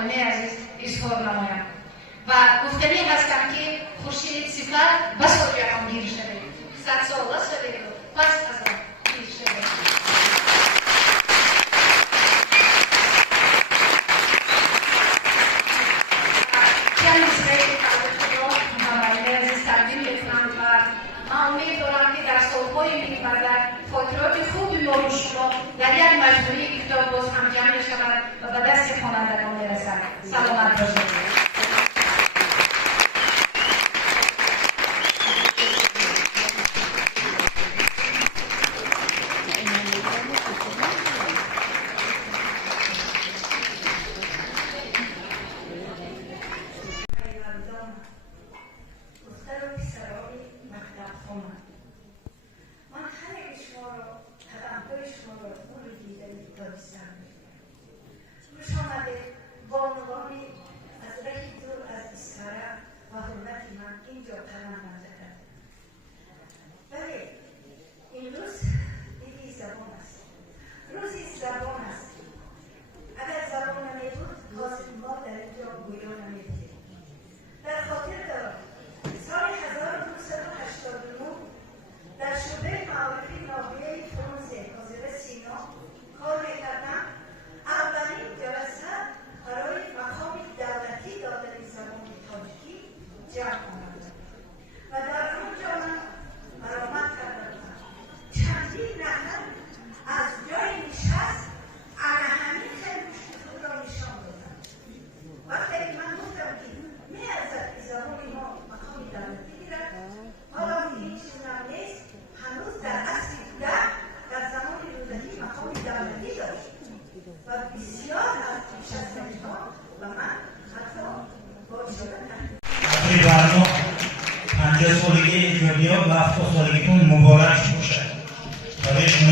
معلمه عزیز اظهار نمایم و گفتنی هستم که خورشید صفت بس و جهان گیر شده 100 ساله شده پس از آن گیر شده. چند مصرعی خدا معلمه عزیز تقدیم میکنم و من امید دارم که در سالهای می‌آینده خاطرات خوبی ما رو شما در یک مجموعه کتاب باز هم جمع شود و به دست خوانندگان برسد. سلامت باشید. برنامه 50 سالگی ایجادیا و 70 سالگیتون مبارک باشه. برای شما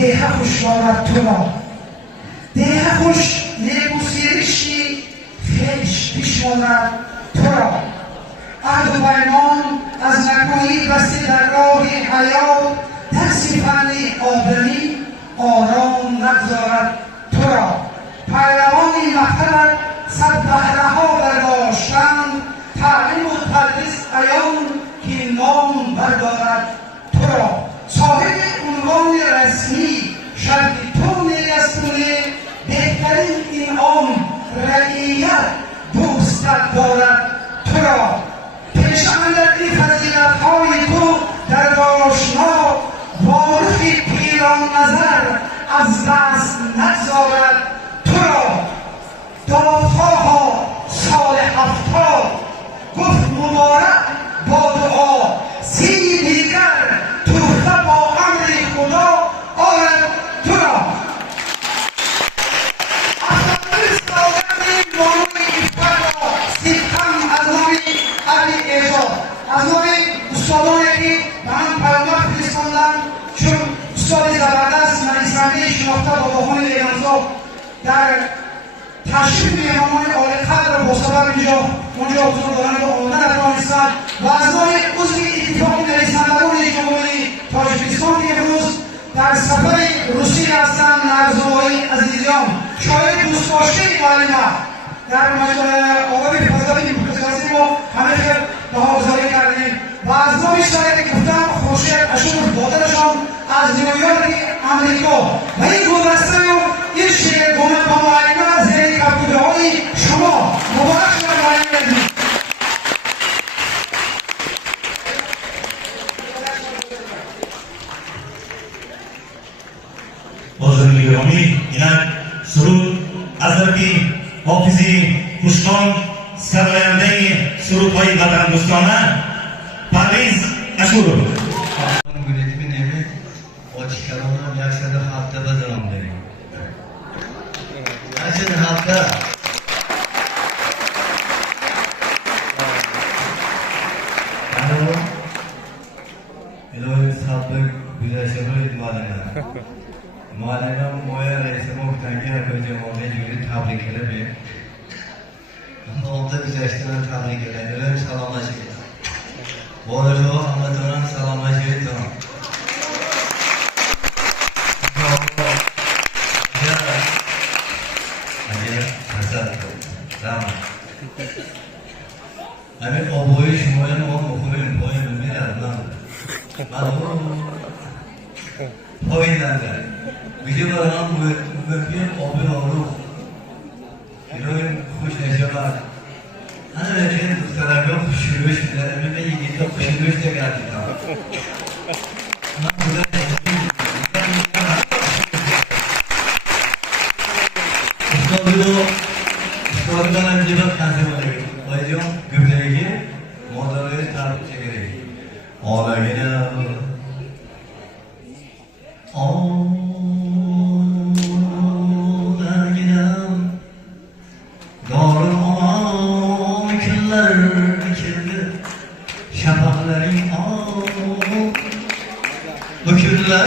دیه خوش بارد تو را دیه خوش نگوسیرشی خیش پیش بارد تو را عهد و پیمان از نکنی بسته در راه حیات دست فنی آدمی آرام نگذارد تو را پیروان مقتلت صد بهره ها برداشتند تعلیم و تدریس عیان که نام بردارد تو را صاحب عنوان رسمی شرط تو نیستونه بهترین انعام رعیت دوستت دارد تو را پیش اندکی فضیلت های تو در داشنا وارث پیران نظر از دست نگذارد تو را دادخواه سال 70 گفت مبارک با دعا سی دیگر تحفه با امر خدا آرد تو را افغانی سوگند بانوی افغان را سیبکم از نام علی اعجاب از نام استادانی که به من پیامک فرستاندند چون استاد زبردست نویسنده شناخته باباخان لیلانزا در تشریف مهمانان عالی قدر و باسبب اونجا حضور دارند و آمدن نتوانستند و از نام عضو اتفاق نویسندگان جمهوری تاجیکستان که امروز در سفر روسیه هستند نرزوهای عزیزیان شاید دوست داشته معلمه در آقای فضلی مکتسازی ما همه خیلی بهاگذاری کردیم و از نام شاید گفتم خوشیت اشور بادرشان از نیویورک امریکا و این گلدسته رو این شعر گونه با معلمه زیر کپوده های شما مبارک شما معلمه دید بزرگی گرامی اینک سرود حضرتی حافظی خوشخوان سراینده سرودهای وطندوستانه پرویز اشور Yönetimi evi o çıkarılan yaşadığı hafta bazıram derim. Yaşadığı hafta Alo Eloy sabık güleşeroy malena Malena moya reisi muhtemelen yapacağım onu ilgili tebrik ederim. Oldu güleştiren tebrik ederim. Selamlaşırım. Bu arada anlatılan selamlaşırım. Amin oboyu şumayın o mukubin boyun bir adam. Ben oyunlarda. Bizim adam mübin obi olur. Heroin hoş yaşamak. Hani benim dostlarım yok kuşuymuş. Önüme yiyip de kuşuymuş da geldi. Ustalardan önce bak kanser olayım. Baycım gübreyi, modaları tarif çekerek. Ola gene. Ola gene. Doğru olan günler kirli. Şafakların bu günler